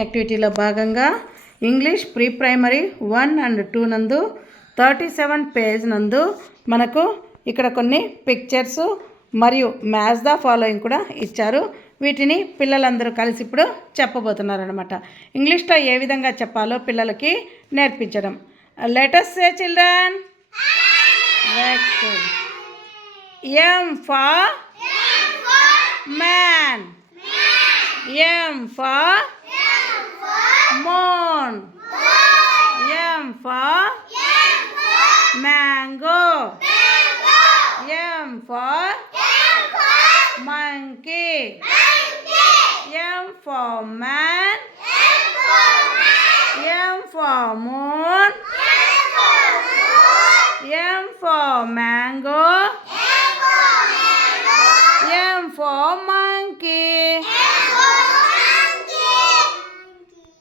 యాక్టివిటీలో భాగంగా English pre primary 1 and 2 నందు 37 పేజ్ నందు మనకు ఇక్కడ కొన్ని పిక్చర్స్ మరియు మ్యాచ్ ద ఫాలోయింగ్ కూడా ఇచ్చారు. వీటిని పిల్లలందరూ కలిసి ఇప్పుడు చెప్పబోతున్నారనమాట. ఇంగ్లీష్లో ఏ విధంగా చెప్పాలో పిల్లలకి నేర్పించడం. Let us say children. M for man. M for moon. M for mango. M for monkey. M for man. M for moon.